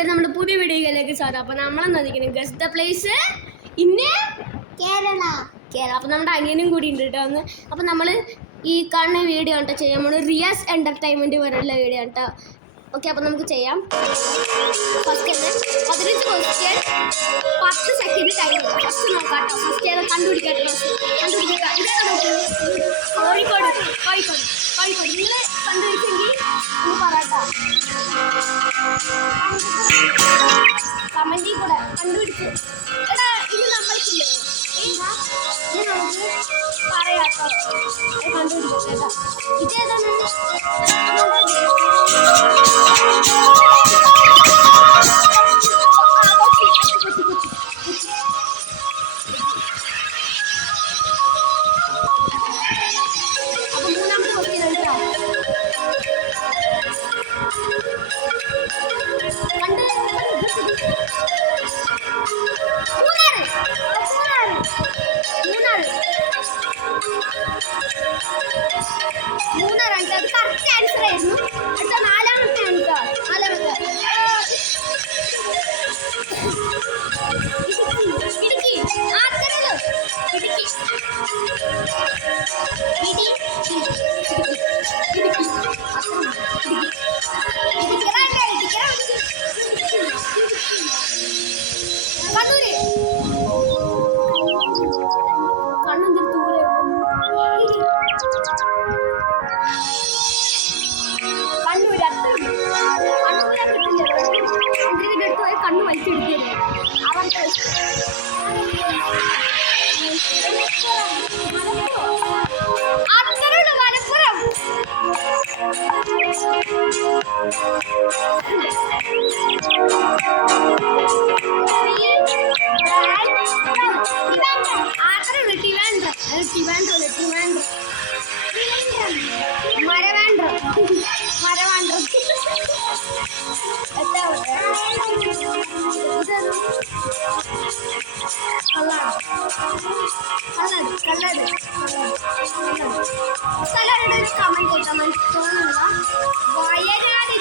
കൂടെ നമ്മുടെ പുതിയ വീഡിയോയിലേക്ക് സ്വാഗതം. അപ്പോൾ നമ്മളെന്താ നിൽക്കുന്നത് ഗസ് ദ പ്ലേസ് ഇന്ന് കേരള. അപ്പോൾ നമ്മുടെ അനിയനും കൂടി ഉണ്ട് കേട്ടോ ഒന്ന്. അപ്പോൾ നമ്മൾ ഈ കാണുന്ന വീഡിയോ കേട്ടോ ചെയ്യാൻ പോകുന്നത് റിയാസ് എൻ്റർടൈൻമെൻറ്റ് പോലുള്ള വീഡിയോ കേട്ടോ. ഓക്കെ, അപ്പോൾ നമുക്ക് ചെയ്യാം. ഫസ്റ്റ് തന്നെ 15 ക്വസ്റ്റ്യൻ 10 സെക്കൻഡ് ടൈം. ഫസ്റ്റ് നോക്കാം കേട്ടോ. ഫസ്റ്റ് ഏതാ കണ്ടുപിടിക്കാം. കോഴിക്കോട് നിങ്ങൾ കണ്ടുപിടിച്ചെങ്കിൽ ഒന്ന് പറയാട്ടോ. കമന്റിൽ കൂടെ കണ്ടുപിടിച്ച് എടാ ഇത് നമ്മൾക്കില്ലേ ഇത് നമുക്ക് പറയാട്ടോ. കണ്ടുപിടിക്കട്ടെ. ഇതേതാണ് മൂന്നാറാണ്. അത് കറക്റ്റ് ആൻസർ ആയിരുന്നു. അടുത്ത നാലാമത്തെ ആൻസർ. ഇടുക്കി ആത്തരല്ലോ. ഇടുക്കി കണ്ണൂര്. കണ്ണൂർ ദൂരെ കണ്ണൂർ അത്ര കണ്ണൂരെ കിട്ടില്ല. ഇതിൻ്റെ അടുത്ത് പോയി കണ്ണു വലിച്ചെടുത്തിരുന്നു. അവർക്ക് അത്തരണ്ട് മലപ്പുറം. വയനാട്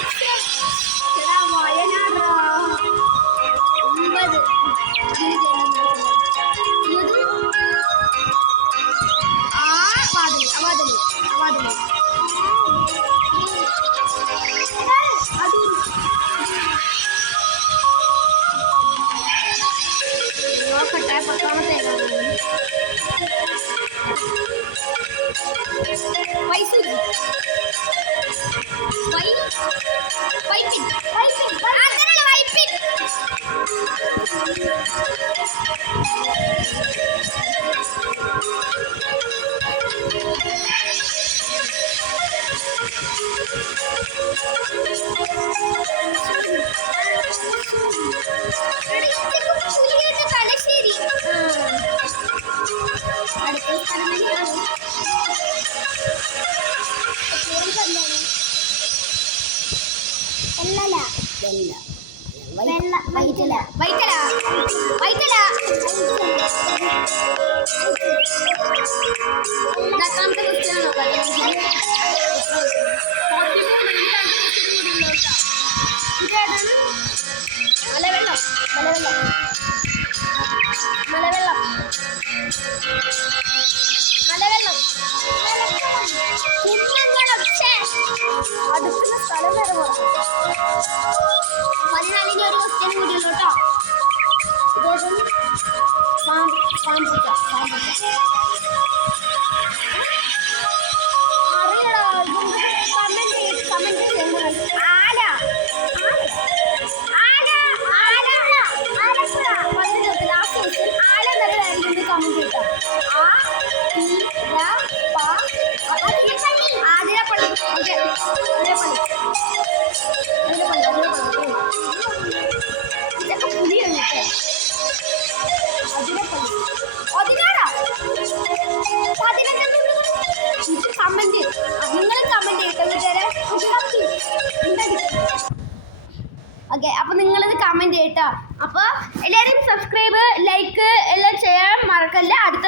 നോക്കട്ടെ. 10ാമത്തെ മൈസൂര്. വൈപ്പിൻ. തലശ്ശേരി. വൈറ്റല. 10ാമത്തെ ക്വസ്റ്റ്യൻ നോക്കാം. ഇതേതാണ്? മലവെള്ളം. കുന്നംകുളം. അടുത്തുള്ള സ്ഥലം വരെ പോകാം. 14ന് ഒരു ക്വസ്റ്റ്യൻ കൂടി ഉള്ളൂ കേട്ടോ. ഇതേതാണ്? അറിയടാ. കമന്റ് ആല. കമന്റ് കേട്ടോ. ആതിരപ്പള്ളി. ഇതൊക്കെ പുതിയാണ് കേട്ടോ. കമന്റ് നിങ്ങൾ കമന്റ് കേട്ടോ. ഓക്കെ, അപ്പോൾ നിങ്ങളിത് കമന്റ് ചെയ്യട്ടോ. അപ്പോൾ എല്ലാവരും സബ്സ്ക്രൈബ് ലൈക്ക് എല്ലാം ചെയ്യാൻ മറക്കല്ല. അടുത്ത